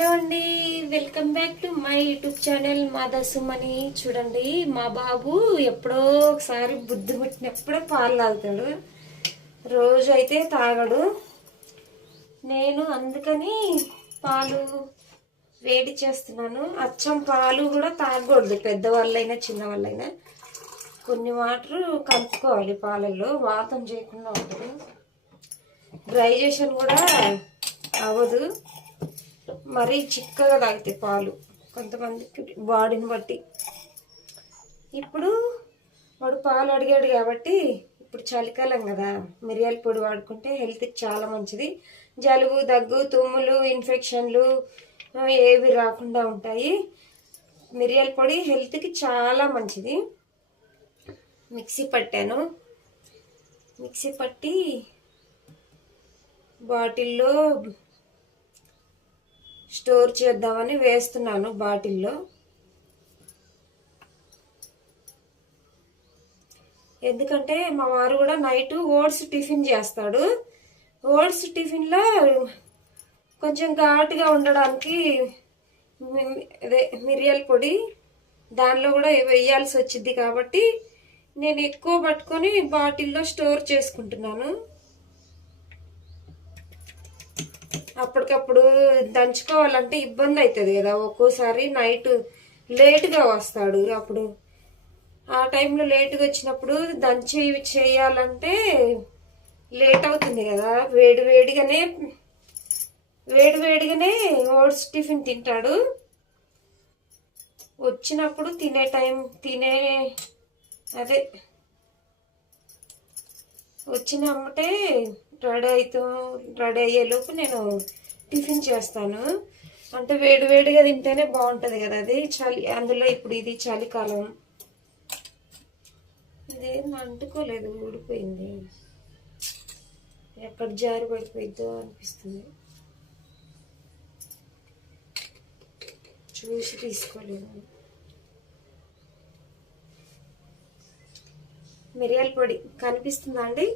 Hello అండి, welcome back to my YouTube channel మాదా సుమని. చూడండి, మా బాబు ఎప్పుడో ఒకసారి బుద్ధి పుట్టినప్పుడే పాలు తాగుతాడు, రోజు అయితే తాగడు. నేను అందుకని పాలు వేడి చేస్తున్నాను. అచ్చం పాలు కూడా తాగకూడదు, పెద్దవాళ్ళైనా చిన్నవాళ్ళైనా. కొన్ని వాటర్ కలుపుకోవాలి పాలల్లో, వాతం చేయకుండా ఉంటుంది. డైజెషన్ కూడా అవ్వదు, మరీ చిక్కగా తాగితే పాలు కొంతమందికి బాడీని బట్టి. ఇప్పుడు వాడు పాలు అడిగాడు కాబట్టి, ఇప్పుడు చలికాలం కదా, మిరియాల పొడి వాడుకుంటే హెల్త్కి చాలా మంచిది. జలుబు, దగ్గు, తుమ్ములు, ఇన్ఫెక్షన్లు ఏవి రాకుండా ఉంటాయి. మిరియాల పొడి హెల్త్కి చాలా మంచిది. మిక్సీ పట్టాను, మిక్సీ పట్టి బాటిల్లో స్టోర్ చేద్దామని వేస్తున్నాను. బాటిల్లో ఎందుకంటే మా వారు కూడా నైట్ ఓట్స్ టిఫిన్ చేస్తాడు. ఓట్స్ టిఫిన్లో కొంచెం ఘాటుగా ఉండడానికి అదే మిరియాల పొడి దానిలో కూడా వేయాల్సి వచ్చింది కాబట్టి నేను ఎక్కువ పట్టుకొని బాటిల్లో స్టోర్ చేసుకుంటున్నాను. అప్పటికప్పుడు దంచుకోవాలంటే ఇబ్బంది అవుతుంది కదా, ఒక్కోసారి నైట్ లేటుగా వస్తాడు. అప్పుడు ఆ టైంలో లేటుగా వచ్చినప్పుడు దంచి చేయాలంటే లేట్ అవుతుంది కదా. వేడివేడిగానే ఓట్స్ టిఫిన్ తింటాడు. వచ్చినప్పుడు వచ్చినమ్మటే రెడీ అయ్యేలోపు నేను టిఫిన్ చేస్తాను. అంటే వేడివేడిగా తింటేనే బాగుంటుంది కదా. అది చలి, అందులో ఇప్పుడు ఇది చలికాలం. ఇదేం అంటుకోలేదు, ఊడిపోయింది. ఎక్కడ జారి పడిపోయిద్దో అనిపిస్తుంది, చూసి తీసుకోలేదు. మిరియాల పొడి కనిపిస్తుందా అండి?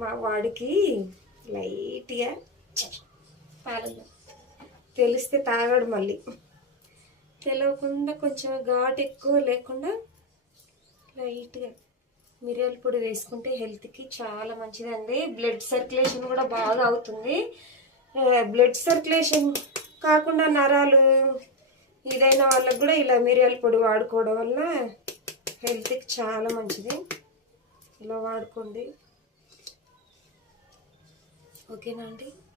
మా వాడికి లైట్గా పాలలో తెలిస్తే తాగాడు, మళ్ళీ తెలియకుండా కొంచెం ఘాటు ఎక్కువ లేకుండా లైట్గా మిరియాల పొడి వేసుకుంటే హెల్త్కి చాలా మంచిదండి. బ్లడ్ సర్క్యులేషన్ కూడా బాగా అవుతుంది. బ్లడ్ సర్క్యులేషన్ కాకుండా నరాలు ఇదైన వాళ్ళకు కూడా ఇలా మిరియాల పొడి వాడుకోవడం వల్ల హెల్త్కి చాలా మంచిది. ఇలా వాడుకోండి, ఓకేనా అండి?